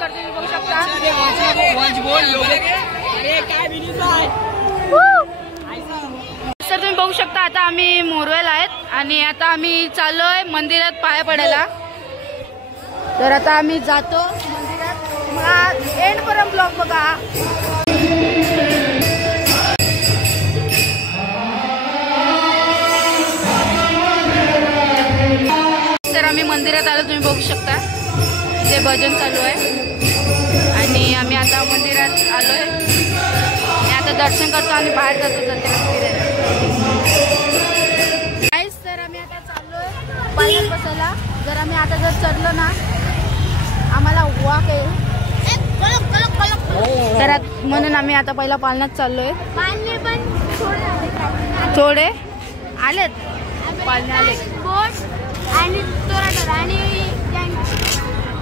करतो तुम्ही बघू शकता. तर तुम्ही बघू शकता आता आम्ही मोरवेला आहेत आणि आता आम्ही चाललोय मंदिरात पाया पडायला. तर आता आम्ही जातो मंदिरात. एंड पर्यंत ब्लॉग बघा. तर आम्ही मंदिरात आलो तुम्ही बघू शकता. इथे भजन चालू आहे आणि आम्ही आता मंदिरात आलोय. आता दर्शन करतो आणि बाहेर जातो जत्रेत फिरायला. तर आम्ही आता चाललोय पाण्यात बसायला. जर आम्ही आता जर चढलो ना आम्हाला वाक आहे तर म्हणून आम्ही आता पहिला पालनात चाललोय. थोडे आलेत पालने आले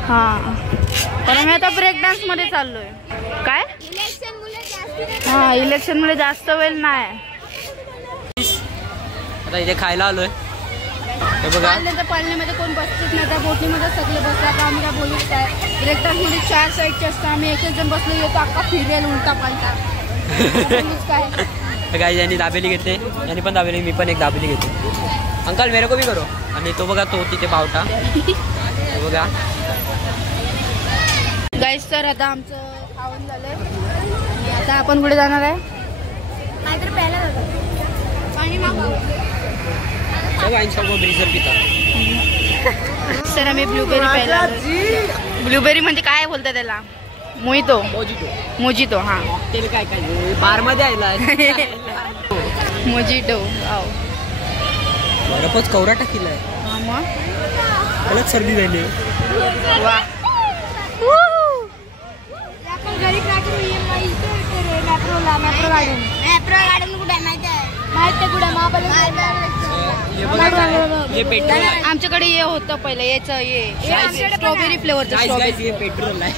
हा. तर आम्ही आता ब्रेक डान्स मध्ये चाललोय. काय हा इलेक्शन मुळे जास्त वेळ नाही. आता इथे खायला आलोय. पालण्यामध्ये कोण बसतच नाही. त्या बोटीमध्ये सगळे बसतात. आम्ही काय बोलूच काय ब्रेक डान्स मध्ये 4 साईडचे असतात. आम्ही एक जण बसलो येतो अख्खा फिरेल उलटा पालटा काय. काय यांनी दाबेली घेते यांनी पण दाबेली मी पण एक दाबेली घेते. अंकल मेरे को भी करो. आणि तो बघा तो तिथे पावटा बघा गाईस. तर आता आमचं खाऊन झालंय. आता आपण कुठे जाणार आहे काहीतरी प्यायला जातो. पाणी मागव. सर आम्ही ब्लूबेरी प्यायला. ब्लूबेरी म्हणजे काय बोलतात त्याला. मोजितो मोजितो हा काय काय बार मध्ये आला मोजिटो. बरंच कवरा टाकीलाय. हा मग त्यालाच सर्दी झाली. वा आमच्याकडे हे होतं पहिलं याचं हे स्ट्रॉबेरी फ्लेवरचं स्ट्रॉबेरी पेट्रोल आहे.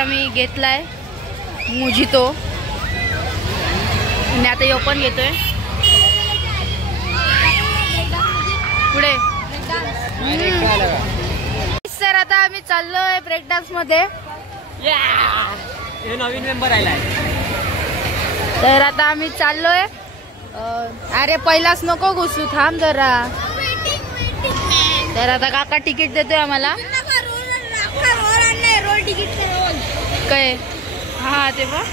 आम्ही घेतलाय मोजितो आणि आता यो पण घेतोय पुढे. सर आता आम्ही चाललोय ब्रेक डान्स मध्ये. हे नवीन मेंबर आलाय. तर आता आम्ही चाललोय. अरे पहिलाच नको घुसू थांब जरा. तर आता काका तिकीट देतोय आम्हाला काय हा ते बघ.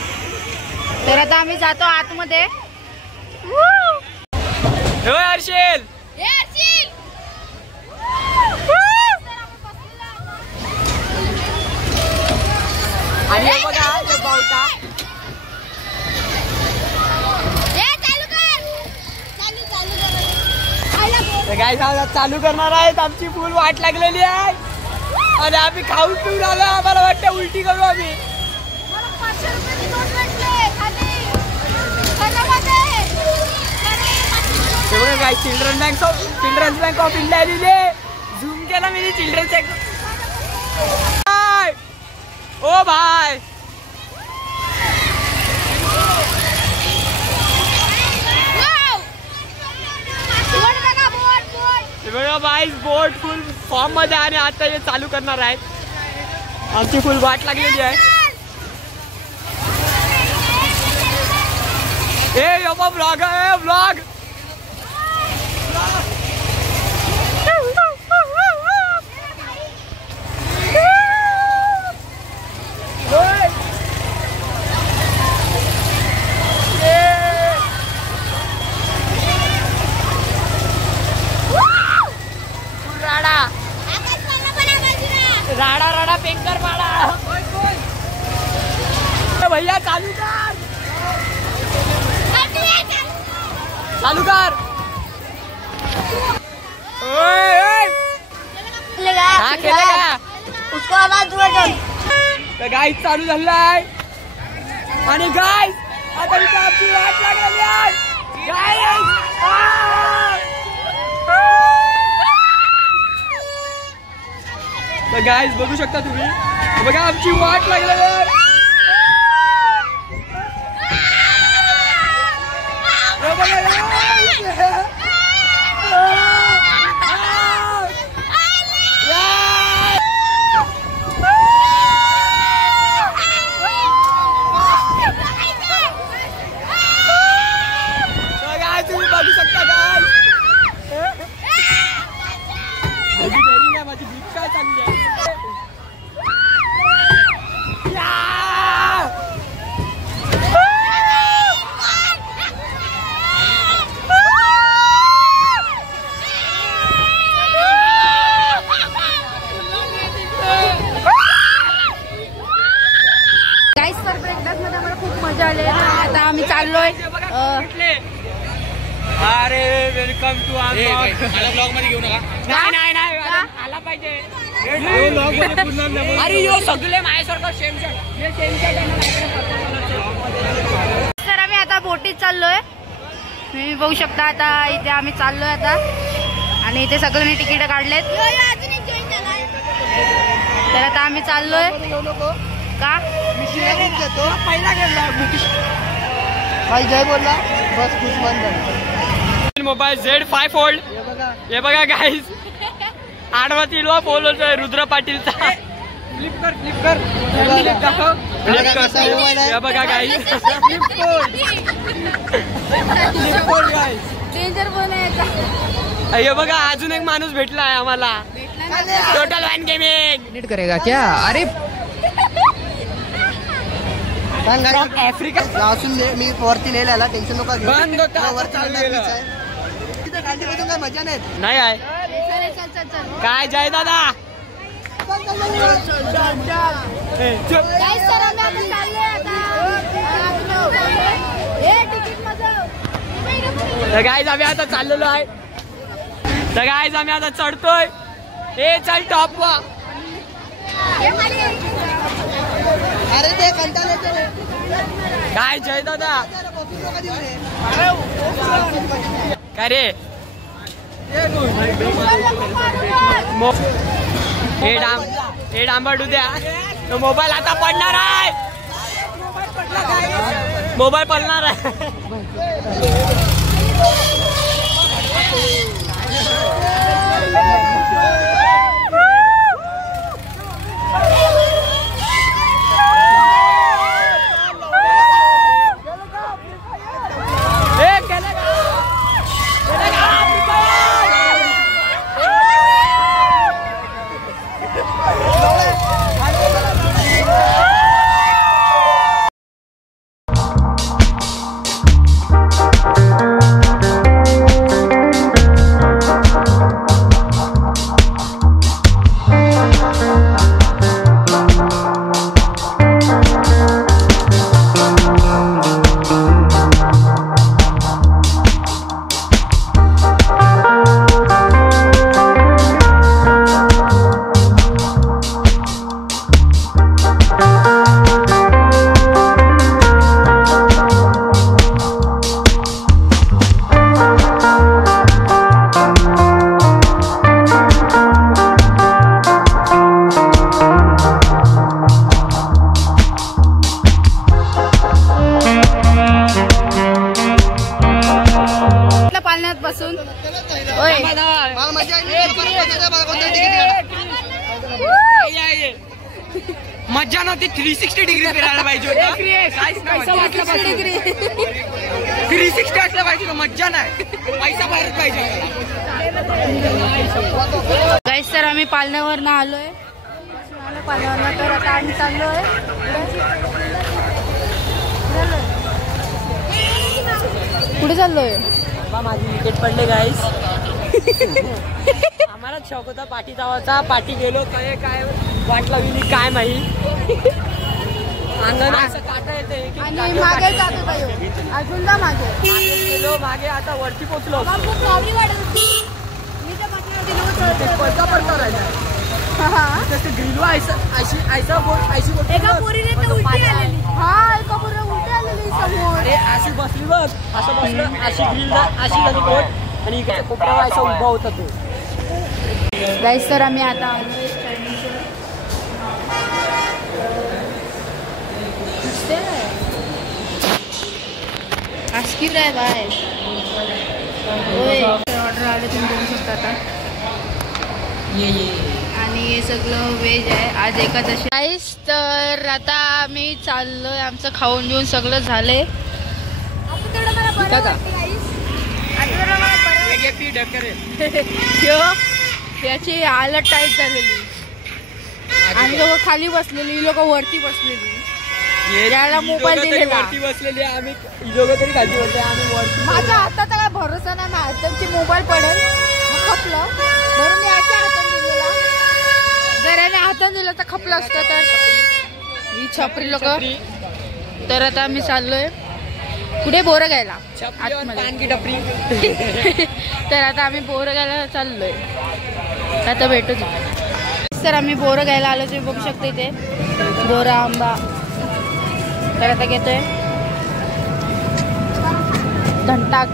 तर आता आम्ही जातो आतमध्ये. हर्षेल आणि बघा बावटा काय चालू करणार आहेत. आमची फुल वाट लागलेली आहे आणि आम्ही खाऊन पिऊन आलो. आम्हाला वाटतं उलटी करू आम्ही. काय चिल्ड्रन्स बँक ऑफ इंडिया लिहिले. झूम केला मी चिल्ड्रन्स ओ भाई. बघा बाई बोट फुल फॉर्म मध्ये आणि आता हे चालू करणार आहेत. आमची फुल वाट लागलेली आहे. ए बाबा ब्लॉग आहे ब्लॉग. राडा राडा पेंकर पाडा. भैया चालू कर चालू कर. उसको आवाज गाईस चालू झालेला आहे आणि गाईस आता इथे आमची वाट लागलेली आहे. गाईस बघू शकता तुम्ही. बघा आमची वाट लागलेली आहे. बघा अरे वेलकम टू ब्लॉग मध्ये घेऊ नका. नाही आला पाहिजे. अरे यो सगळे माझ्यासारखं सेम तर आम्ही आता बोटीत चाललोय. तुम्ही बघू शकता आता इथे आम्ही चाललोय आता आणि इथे सगळ्यांनी तिकीट काढलेत. तर आता आम्ही चाललोय का पहिला गेला भाई जय बोलला बस खुश बंद. Mobile Z5 Fold. हे बघा गाईज आडवातीला बोलवतोय रुद्र पाटीलचा. फ्लिप कर हे बघा गाईज. डेंजर फोन आहे. हे बघा अजून एक माणूस भेटला आहे आम्हाला. टोटल वन गेमिंग नीट करेगा क्या. अरे फ्रॉम आफ्रिका. असून दे मी वरती नाही आला टेन्शन नका घेऊ. बंद होता वरती खाली बसून काय मजा नाही आहे. काय जय दादा तर गाईज आम्ही आता चाललेलो आहे. तर गाईज आम्ही आता चढतोय. हे चल टॉप वा. अरे ते कंटाळले काय जय दादा काय रे. हे डांबडू द्या. तो मोबाईल आता पडणार आहे. मोबाईल पडणार आहे. मज्जा नव्हती. 360 डिग्री फिरायला पाहिजे होतं. 360 असलं पाहिजे. मज्जा नाही. पैसा बाहेरच पाहिजे. गाईस तर आम्ही पालण्यावर आलोय. पालण्यावर तर आता आम्ही चाललोय. कुठे चाललोय. माझी विकेट पडले गाईस. आम्हाला शौक होता पाठी जावाचा. पाठी गेलो काय काय वाट लावली काय माहिती. अंगण असं काटा येते आणि मागे जात होता अजून जा मागे गेलो. मागे आता वरती पोचलो. प्रॉब्लेम वाटत होती. मी त्या पडता पडता राहिला. ग्रिलो एका पोरीने तर उलटी आलेली. हा एका पोरीला उलटी आलेली समोर. अरे अशी बसली बघ. असं बसलं अशी ग्रिल अशी झाली बोट आणि इकडे कोपऱ्यावर असा उभा होता तो. गाईस तर आम्ही आता आस्किर आहे बाय. ऑर्डर आले तुम्ही बघू शकता आता. आणि हे सगळं व्हेज आहे. आज एकादशी. गाईस तर आता आम्ही चाललोय. आमचं खाऊन घेऊन सगळं झालंय. याची हालत टाईट झालेली. आणि लोक खाली बसलेली. लोक वरती बसलेली. याला मोबाईल दिलेला. वरती बसलेली आम्ही दोघं तरी खाली होते. आम्ही वरती. माझ्या हाताचा काय भरोसा नाही. हातांची मोबाईल पडेल खपलं म्हणून मी याच्या हातात दिलेला. जर याने हातात दिलं तर खपलं असतं. तर ही छपरी लोक. तर आता आम्ही चाललोय. कुठे बोरं घ्यायला छपरी और आतमध्ये. पान की टपरी. तर आता आम्ही बोरं घ्यायला चाललोय. आता भेटू तर आम्ही बोरं घ्यायला आलो तुम्ही बघू शकता इथे बोरा आंबा. तर आता घेतोय घंटाक.